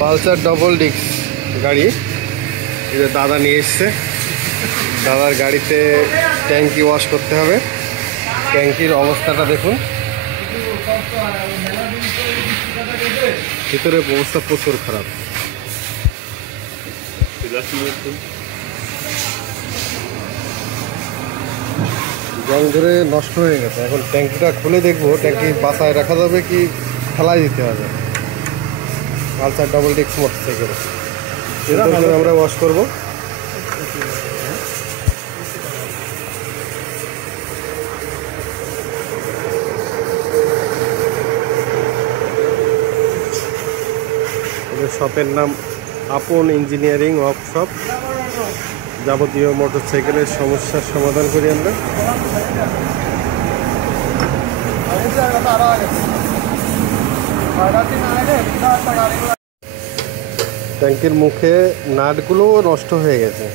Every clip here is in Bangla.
পালসার ডবল ডিস্ক গাড়ি, এটা দাদা নিয়ে এসছে। দাদার গাড়িতে ট্যাঙ্কি ওয়াশ করতে হবে। ট্যাঙ্কির অবস্থাটা দেখুন, ভিতরে অবস্থা প্রচুর খারাপ। জং ধরে নষ্ট হয়ে গেছে। এখন ট্যাঙ্কিটা খুলে দেখবো ট্যাঙ্কি বাসায় রাখা যাবে কি ফেলাই দিতে হবে। পালসার ডবল ডিস্ক মোটরসাইকেল আমরা ওয়াশ করবো। শপের নাম আপন ইঞ্জিনিয়ারিং ওয়ার্কশপ। যাবতীয় মোটরসাইকেলের সমস্যার সমাধান করি আমরা। ট্যাঙ্কির মুখে নাটগুলোও নষ্ট হয়ে গেছে,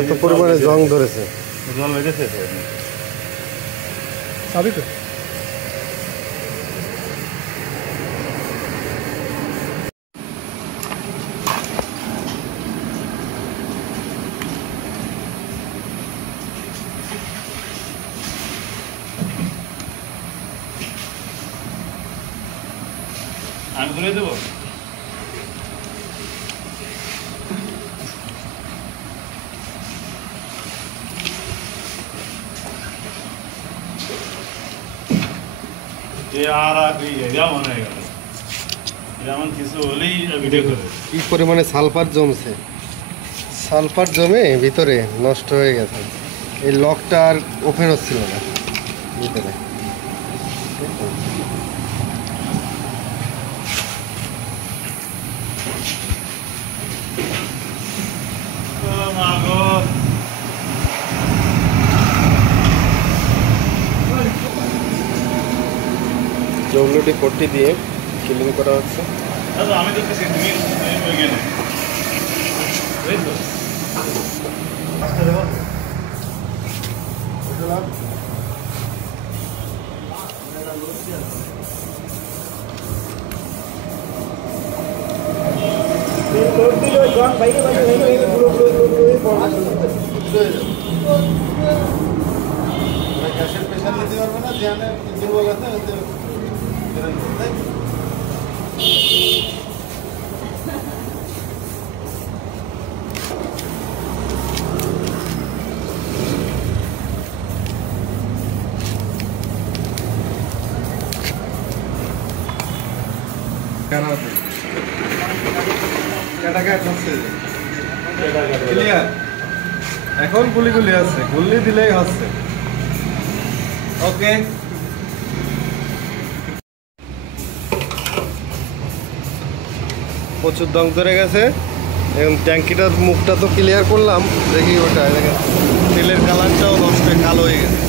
এত পরিমাণে জং ধরেছে। জল লেগেছে সবই তো। আমি ধরে দেবো। কি পরিমাণে সালফার জমছে, সালফার জমে ভিতরে নষ্ট হয়ে গেছে। এই লকটা আর ওপেন হচ্ছিল না ভিতরে। ডব্লিউডি 40 দিয়ে ক্লিন করা হচ্ছে। আমি দেখতেছি গ্যাসের প্রেশার নিতে পারবে না, যেখানে দুর্বল আছে ক্লিয়ার। এখন গুলি আছে, গুলি দিলেই হচ্ছে। ওকে, প্রচুর দম ধরে গেছে। এবং ট্যাঙ্কিটার মুখটা তো ক্লিয়ার করলাম, দেখি ওটা দেখেন তেলের কালারটাও নষ্ট হয়ে কালো হয়ে গেছে।